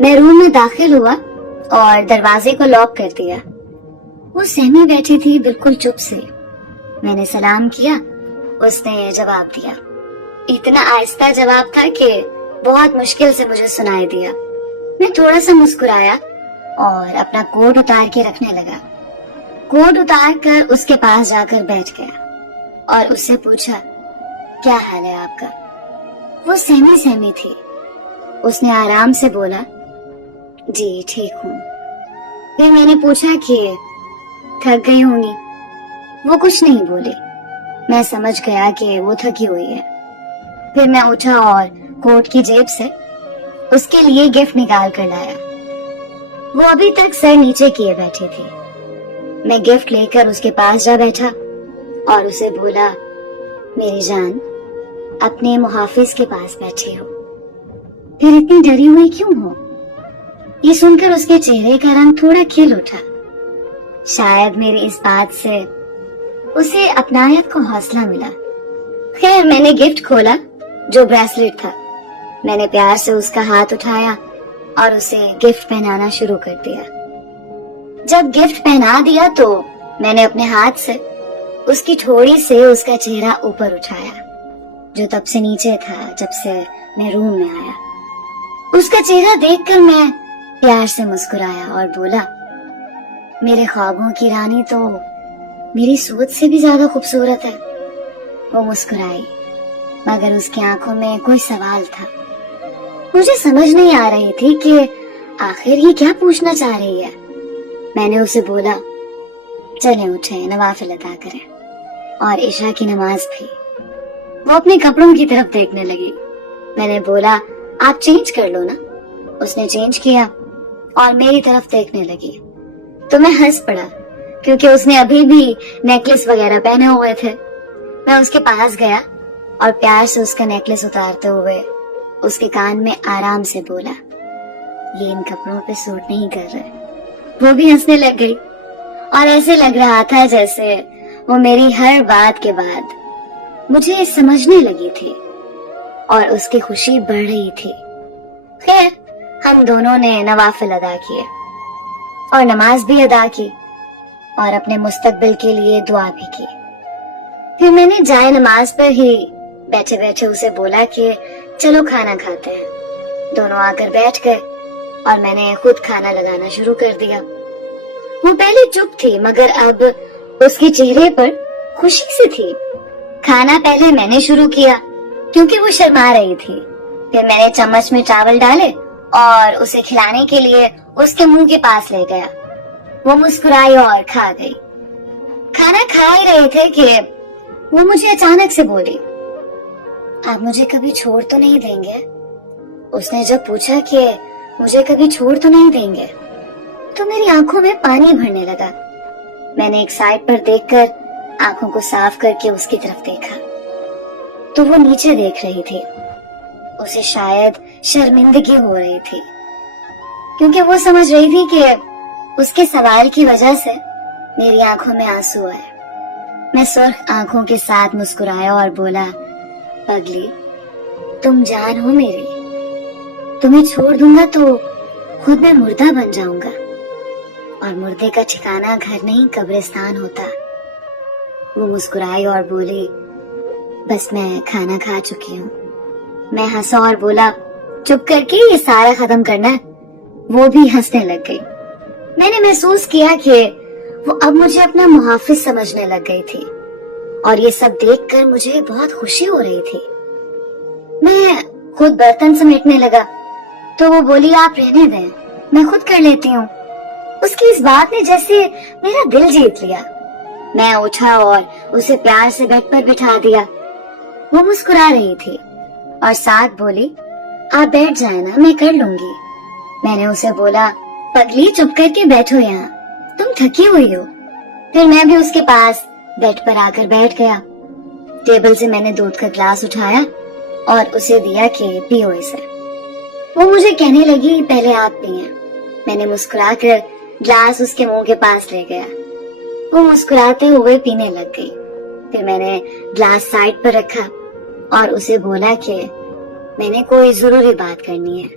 میں روم میں داخل ہوا اور دروازے کو لاک کر دیا۔ وہ سہمی بیٹھی تھی بالکل چپ سے۔ میں نے سلام کیا، اس نے جواب دیا۔ اتنا آہستہ جواب تھا کہ بہت مشکل سے مجھے سنائی دیا۔ میں تھوڑا سا مسکرایا اور اپنا کوٹ اتار کے رکھنے لگا۔ کوٹ اتار کر اس کے پاس جا کر بیٹھ گیا اور اس سے پوچھا، کیا حال ہے آپ کا؟ وہ سہمی تھی۔ اس نے آرام سے بولا، جی ٹھیک ہوں۔ پھر میں نے پوچھا کہ تھک گئی ہوں گی؟ وہ کچھ نہیں بولی۔ میں سمجھ گیا کہ وہ تھکی ہوئی ہے۔ پھر میں اٹھا اور کوٹ کی جیب سے اس کے لیے گفٹ نکال کر لایا۔ وہ ابھی تک سر نیچے کیے بیٹھی تھی۔ میں گفٹ لے کر اس کے پاس جا بیٹھا اور اسے بولا، میری جان، اپنے محافظ کے پاس بیٹھے ہو، پھر اتنی ڈری ہوئی کیوں ہو؟ یہ سن کر اس کے چہرے کا رنگ تھوڑا کھل اٹھا۔ شاید میری اس بات سے اسے اپنائیت کو حوصلہ ملا۔ خیر، میں نے گفٹ کھولا جو بریسلیٹ تھا۔ میں نے پیار سے اس کا ہاتھ اٹھایا اور اسے گفٹ پہنانا شروع کر دیا۔ جب گفٹ پہنا دیا تو میں نے اپنے ہاتھ سے اس کی ٹھوڑی سے اس کا چہرہ اوپر اٹھایا، جو تب سے نیچے تھا جب سے میں روم میں آیا۔ اس کا چہرہ دیکھ کر میں پیار سے مسکرایا اور بولا، میرے خوابوں کی رانی تو میری سوچ سے بھی زیادہ خوبصورت ہے۔ وہ مسکرائی، مگر اس کی آنکھوں میں کوئی سوال تھا۔ مجھے سمجھ نہیں آ رہی تھی کہ آخر یہ کیا پوچھنا چاہ رہی ہے۔ میں نے اسے بولا، چلیں اٹھیں، نوافل ادا کریں اور عشاء کی نماز بھی۔ وہ اپنے کپڑوں کی طرف دیکھنے لگی۔ میں نے بولا، آپ چینج کر لو نا۔ اس نے چینج کیا اور میری طرف دیکھنے لگی تو میں ہنس پڑا، کیونکہ اس نے ابھی بھی نیکلس وغیرہ پہنے ہوئے تھے۔ میں اس کے پاس گیا اور پیار سے اس کا نیکلس اتارتے ہوئے اس کے کان میں آرام سے بولا، یہ ان کپڑوں پہ سوٹ نہیں کر رہے۔ وہ بھی ہنسنے لگ گئی اور ایسے لگ رہا تھا جیسے وہ میری ہر بات کے بعد مجھے سمجھنے لگی تھی اور اس کی خوشی بڑھ رہی تھی۔ خیر، ہم دونوں نے نوافل ادا کیے اور نماز بھی ادا کی اور اپنے مستقبل کے لیے دعا بھی کی۔ پھر میں نے جائے نماز پر ہی بیٹھے بیٹھے اسے بولا کہ چلو کھانا کھاتے ہیں۔ دونوں آ کر بیٹھ گئے اور میں نے خود کھانا لگانا شروع کر دیا۔ وہ پہلے چپ تھی مگر اب اس کے چہرے پر خوشی سے تھی۔ کھانا پہلے میں نے شروع کیا کیونکہ وہ شرما رہی تھی۔ پھر میں نے چمچ میں چاول ڈالے اور اسے کھلانے کے لیے اس کے منہ کے پاس لے گیا۔ وہ مسکرائی اور کھا گئی۔ کھانا کھا ہی رہے تھے کہ وہ مجھے اچانک سے بولی، آپ مجھے کبھی چھوڑ تو نہیں دیں گے؟ اس نے جب پوچھا کہ مجھے کبھی چھوڑ تو نہیں دیں گے تو میری آنکھوں میں پانی بھرنے لگا۔ میں نے ایک سائڈ پر دیکھ کر آنکھوں کو صاف کر کے اس کی طرف دیکھا تو وہ نیچے دیکھ رہی تھی۔ اسے شاید شرمندگی ہو رہی تھی کیونکہ وہ سمجھ رہی تھی کہ اس کے سوال کی وجہ سے میری آنکھوں میں آنسو آئے۔ میں سرخ آنکھوں کے ساتھ مسکرایا اور بولا، پگلی، تم جان ہو میری، تمہیں چھوڑ دوں گا تو خود میں مردہ بن جاؤں گا، اور مردے کا ٹھکانہ گھر نہیں قبرستان ہوتا۔ وہ مسکرائی اور بولی، بس میں کھانا کھا چکی ہوں۔ میں ہنسا اور بولا، چپ کر کے یہ سارا ختم کرنا ہے۔ وہ بھی ہنسنے لگ گئی۔ میں نے محسوس کیا کہ وہ اب مجھے اپنا محافظ سمجھنے لگ گئی تھی اور یہ سب دیکھ کر مجھے بہت خوشی ہو رہی تھی۔ میں خود برتن سمیٹنے لگا تو وہ بولی، آپ رہنے دیں، میں خود کر لیتی ہوں۔ اس کی اس بات نے جیسے میرا دل جیت لیا۔ میں اٹھا اور اسے پیار سے بیڈ پر بٹھا دیا۔ وہ مسکرا رہی تھی اور ساتھ بولی، آپ بیٹھ جائیں نا، میں کر لوں گی۔ میں نے اسے بولا، پگلی چپ کر کے بیٹھو یہاں، تم تھکی ہوئی ہو۔ پھر میں بھی اس کے پاس بیڈ پر آ کر بیٹھ گیا۔ ٹیبل سے میں نے دودھ کا گلاس اٹھایا اور اسے دیا کہ پیو اسے۔ وہ مجھے کہنے لگی، پہلے آپ پئیں۔ میں نے مسکرا کر گلاس اس کے منہ کے پاس لے گیا۔ وہ مسکراتے ہوئے پینے لگ گئی۔ پھر میں نے گلاس سائڈ پر رکھا اور اسے بولا کہ میں نے کوئی ضروری بات کرنی ہے۔